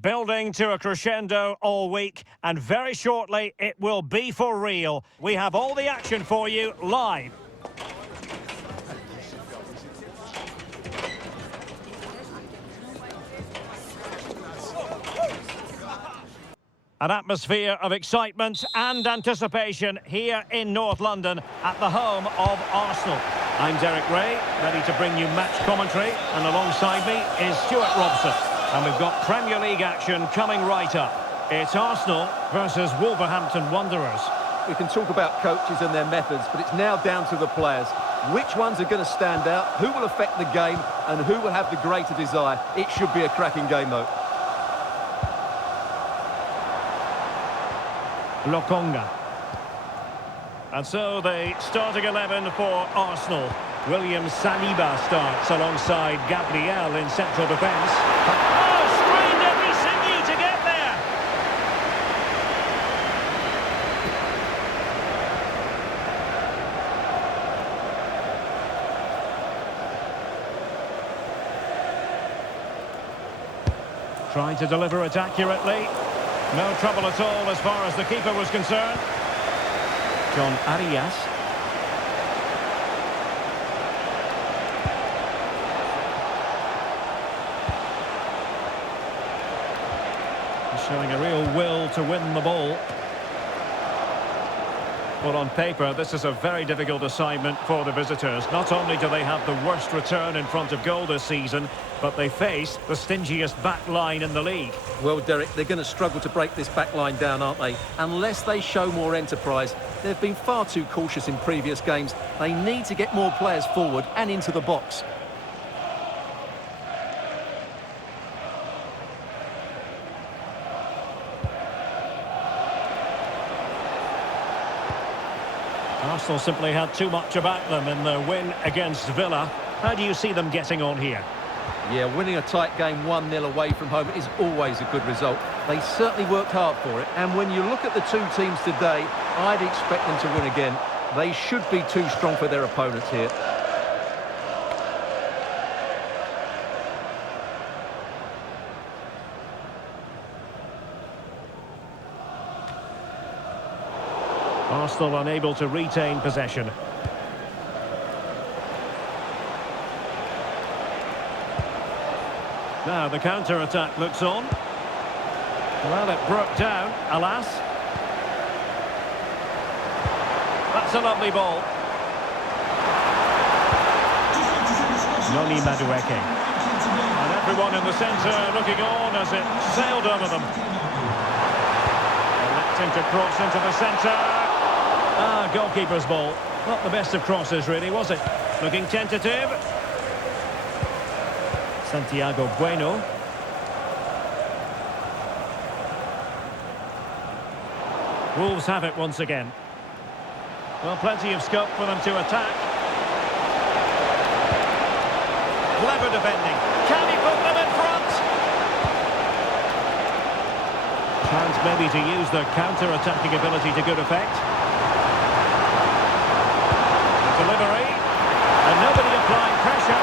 Building to a crescendo all week, and very shortly it will be for real. We have all the action for you live. An atmosphere of excitement and anticipation here in North London at the home of Arsenal. I'm Derek Ray, ready to bring you match commentary, and alongside me is Stuart Robson. And we've got Premier League action coming right up. It's Arsenal versus Wolverhampton Wanderers. We can talk about coaches and their methods, but it's now down to the players. Which ones are going to stand out, who will affect the game, and who will have the greater desire? It should be a cracking game, though. Lokonga. And so the starting 11 for Arsenal. William Saliba starts alongside Gabriel in central defence. Oh, strained every sinew to get there! Trying to deliver it accurately. No trouble at all as far as the keeper was concerned. John Arias. He's showing a real will to win the ball. Well, on paper, this is a very difficult assignment for the visitors. Not only do they have the worst return in front of goal this season, but they face the stingiest back line in the league. Well, Derek, they're going to struggle to break this back line down, aren't they? Unless they show more enterprise. They've been far too cautious in previous games. They need to get more players forward and into the box. Arsenal simply had too much about them in their win against Villa. How do you see them getting on here? Yeah, winning a tight game 1-0 away from home is always a good result. They certainly worked hard for it. And when you look at the two teams today, I'd expect them to win again. They should be too strong for their opponents here. Arsenal unable to retain possession. Now the counter-attack looks on. Well, it broke down, alas. That's a lovely ball. Noni Madueke. And everyone in the centre looking on as it sailed over them. Electing to cross into the centre. Ah, goalkeeper's ball. Not the best of crosses, really, was it? Looking tentative. Santiago Bueno. Wolves have it once again. Well, plenty of scope for them to attack. Clever defending. Can he put them in front? Chance maybe to use their counter-attacking ability to good effect. Delivery, and nobody applying pressure,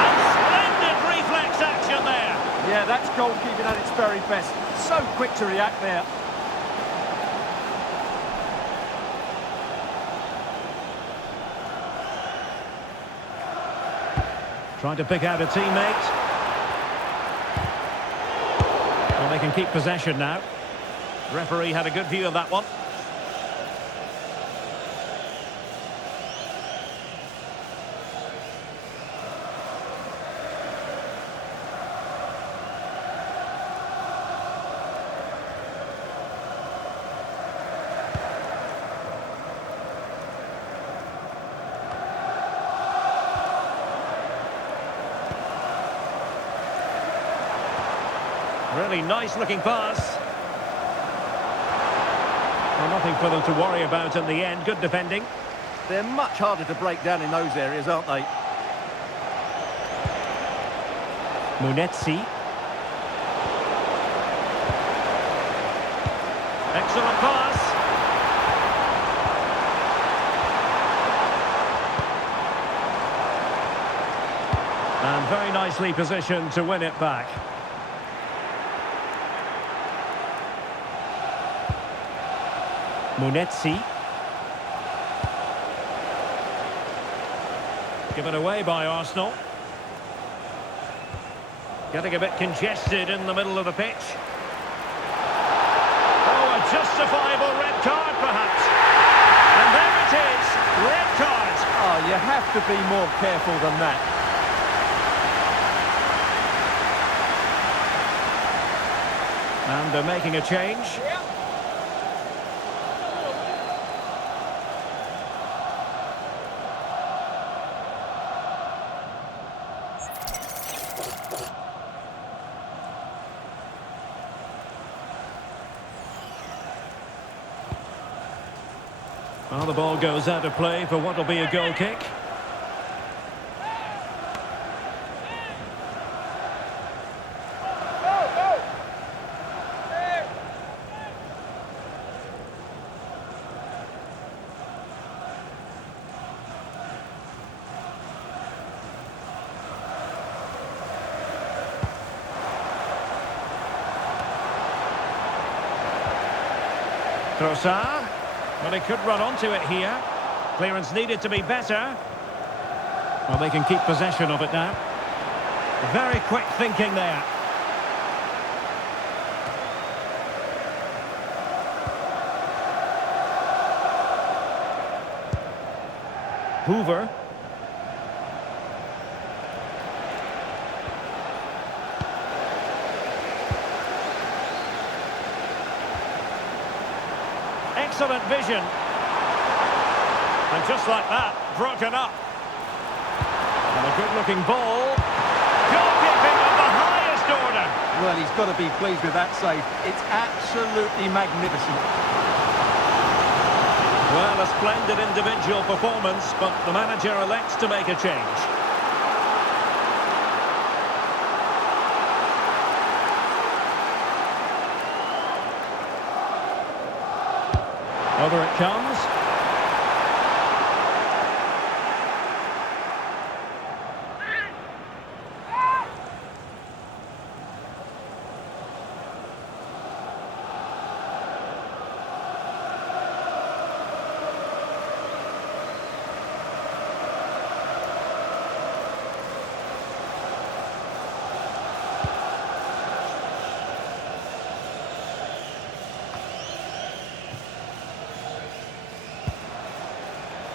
and splendid reflex action there. Yeah, that's goalkeeping at its very best. So quick to react there. Trying to pick out a teammate. Well, they can keep possession now. The referee had a good view of that one. Really nice looking pass. Well, nothing for them to worry about in the end. Good defending. They're much harder to break down in those areas, aren't they? Munetsi. Excellent pass. And very nicely positioned to win it back. Munetsi. Given away by Arsenal. Getting a bit congested in the middle of the pitch. Oh, a justifiable red card, perhaps. And there it is, red card. Oh, you have to be more careful than that. And they're making a change. Well, the ball goes out of play for what will be a goal kick. Trossard. Well, he could run onto it here. Clearance needed to be better. Well, they can keep possession of it now. Very quick thinking there. Hoover. Excellent vision. And just like that, broken up. And a good-looking ball. Goalkeeping of the highest order. Well, he's got to be pleased with that save. It's absolutely magnificent. Well, a splendid individual performance, but the manager elects to make a change. Over it comes.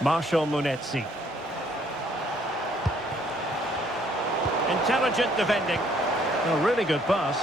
Marshall Munetsi. Intelligent defending. A really good pass.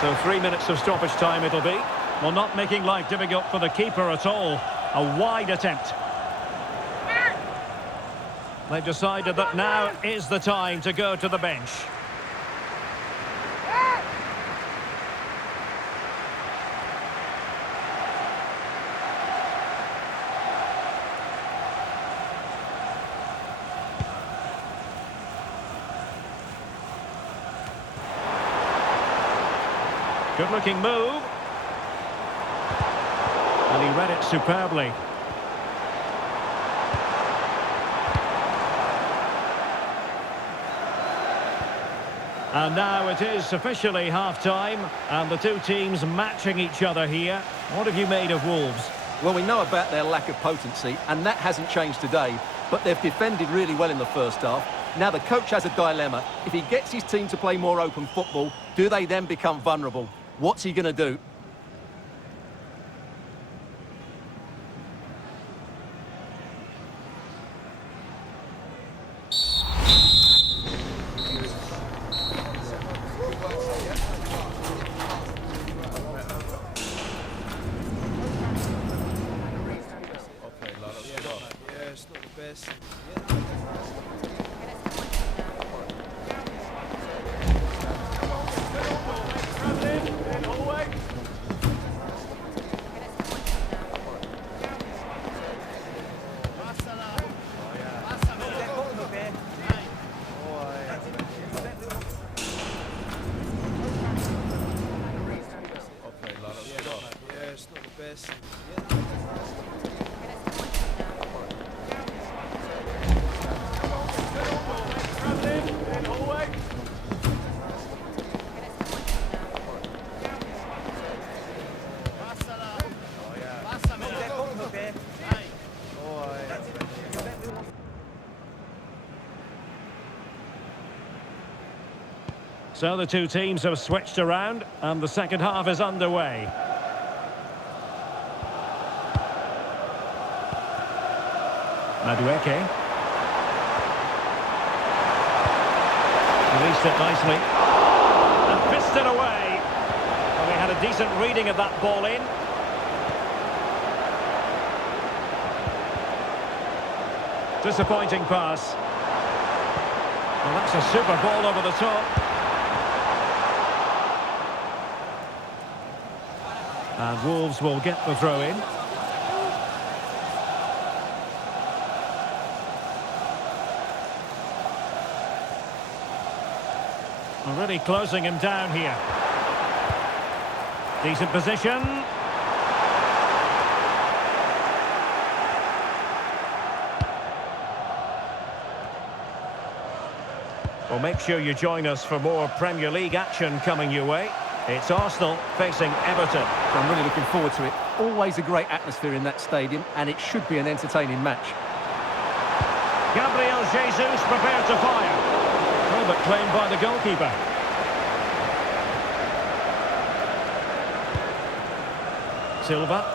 So 3 minutes of stoppage time it'll be. Well, not making life difficult for the keeper at all. A wide attempt. They've decided that now is the time to go to the bench. Good-looking move. And he read it superbly. And now it is officially half-time, and the two teams matching each other here. What have you made of Wolves? Well, we know about their lack of potency, and that hasn't changed today. But they've defended really well in the first half. Now the coach has a dilemma. If he gets his team to play more open football, do they then become vulnerable? What's he going to do? So the two teams have switched around and the second half is underway. Madueke. Released it nicely. And fisted away. Well, they had a decent reading of that ball in. Disappointing pass. Well, that's a super ball over the top. And Wolves will get the throw in. Already closing him down here. Decent position. Well, make sure you join us for more Premier League action coming your way. It's Arsenal facing Everton. I'm really looking forward to it. Always a great atmosphere in that stadium, and it should be an entertaining match. Gabriel Jesus prepared to fire. Oh, but claimed by the goalkeeper. Silva.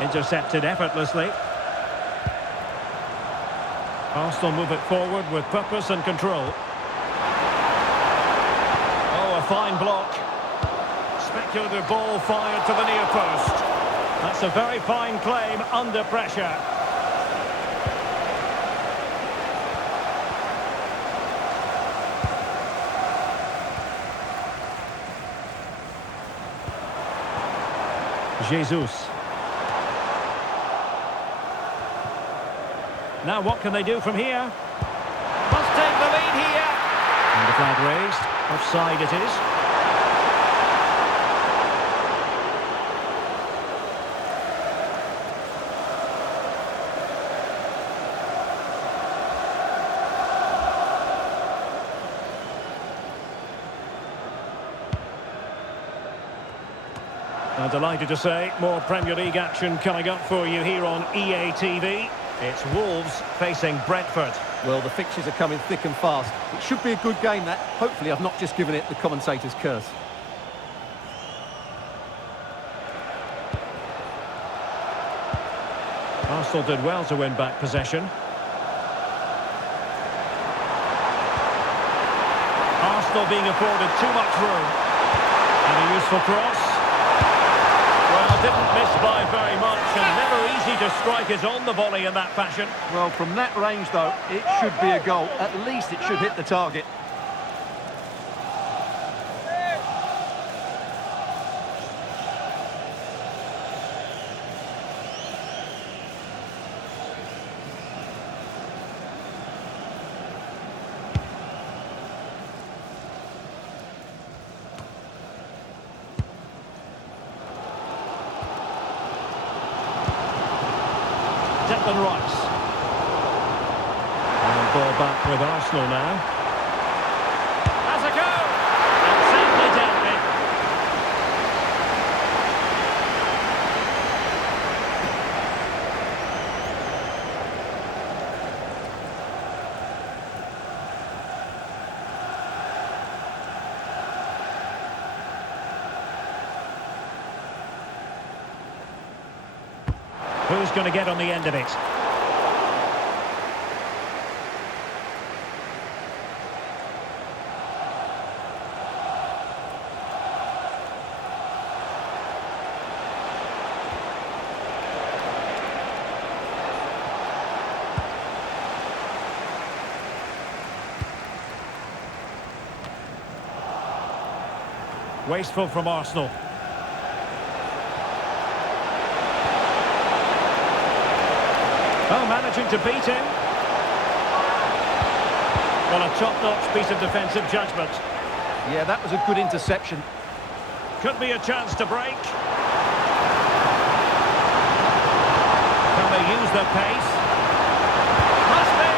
Intercepted effortlessly. Arsenal move it forward with purpose and control. Oh, a fine block. Speculative ball fired to the near post. That's a very fine claim under pressure. Jesus. Now what can they do from here? Must take the lead here. And the flag raised. Offside it is. I'm delighted to say more Premier League action coming up for you here on EA TV. It's Wolves facing Brentford. Well, the fixtures are coming thick and fast. It should be a good game, that. Hopefully I've not just given it the commentator's curse. Arsenal did well to win back possession. Arsenal being afforded too much room. And a useful cross. Well, didn't miss by very much, and never easy to strike it on the volley in that fashion. Well, from that range, though, it should be a goal. At least it should hit the target. Declan Rice. And ball back with Arsenal now. Has a go! And safely dealt with. Who's going to get on the end of it? Wasteful from Arsenal. Oh, managing to beat him. Well, a top-notch piece of defensive judgment. Yeah, that was a good interception. Could be a chance to break. Can they use their pace? Must be!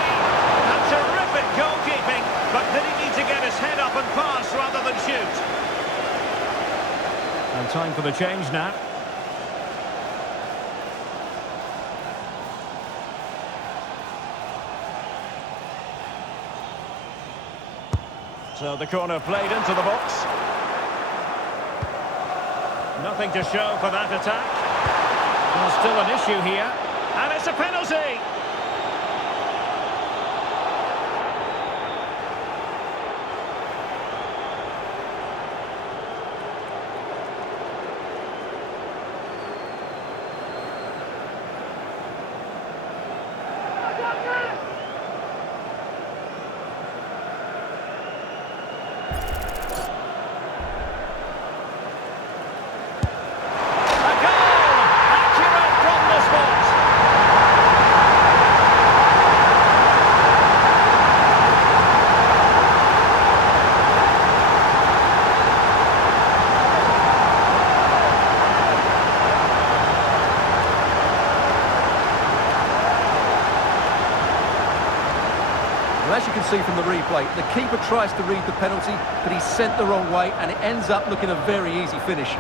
And terrific goalkeeping, but did he need to get his head up and pass rather than shoot? And time for the change now. So the corner played into the box. Nothing to show for that attack. There's still an issue here. And it's a penalty! Well, as you can see from the replay, the keeper tries to read the penalty, but he's sent the wrong way, and it ends up looking a very easy finish.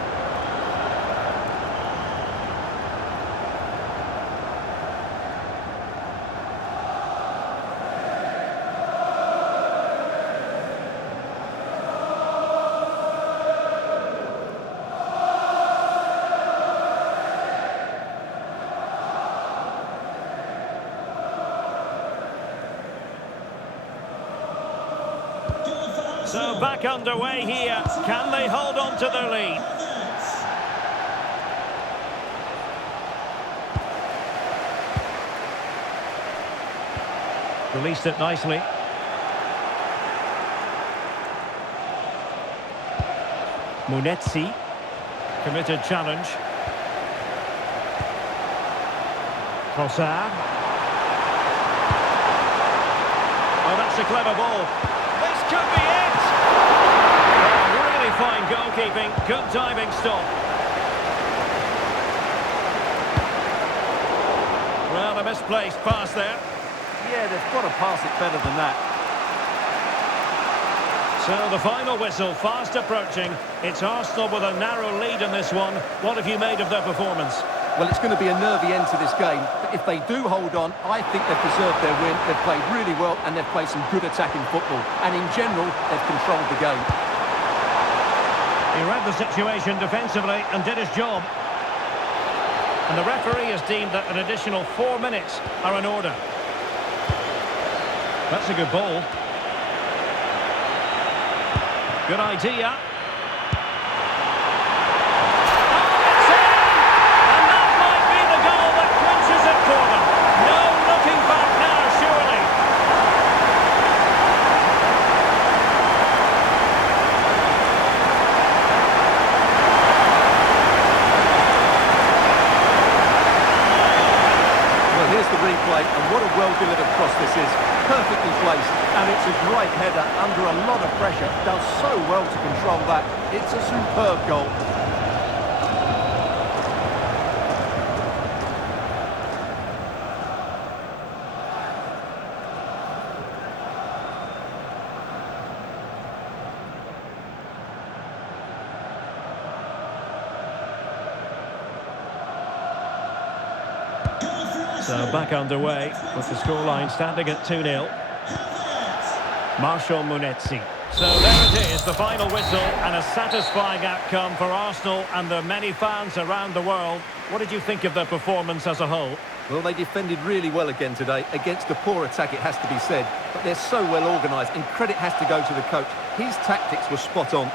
So back underway here. Can they hold on to their lead? Released it nicely. Munetsi. Committed challenge. Trossard. Oh, that's a clever ball. This could be it! Really fine goalkeeping, good diving stop. Well, a misplaced pass there. Yeah, they've got to pass it better than that. So the final whistle fast approaching. It's Arsenal with a narrow lead in this one. What have you made of their performance? Well, it's going to be a nervy end to this game, but if they do hold on, I think they've deserved their win. They've played really well, and they've played some good attacking football. And in general, they've controlled the game. He read the situation defensively and did his job. And the referee has deemed that an additional 4 minutes are in order. That's a good ball. Good idea. And what a well-delivered cross this is. Perfectly placed, and it's a great header under a lot of pressure. Does so well to control that. It's a superb goal. So back underway with the scoreline standing at 2-0. Marshall Munetsi. So there it is, the final whistle, and a satisfying outcome for Arsenal and their many fans around the world. What did you think of their performance as a whole? Well, they defended really well again today, against a poor attack, it has to be said. But they're so well organised, and credit has to go to the coach. His tactics were spot on.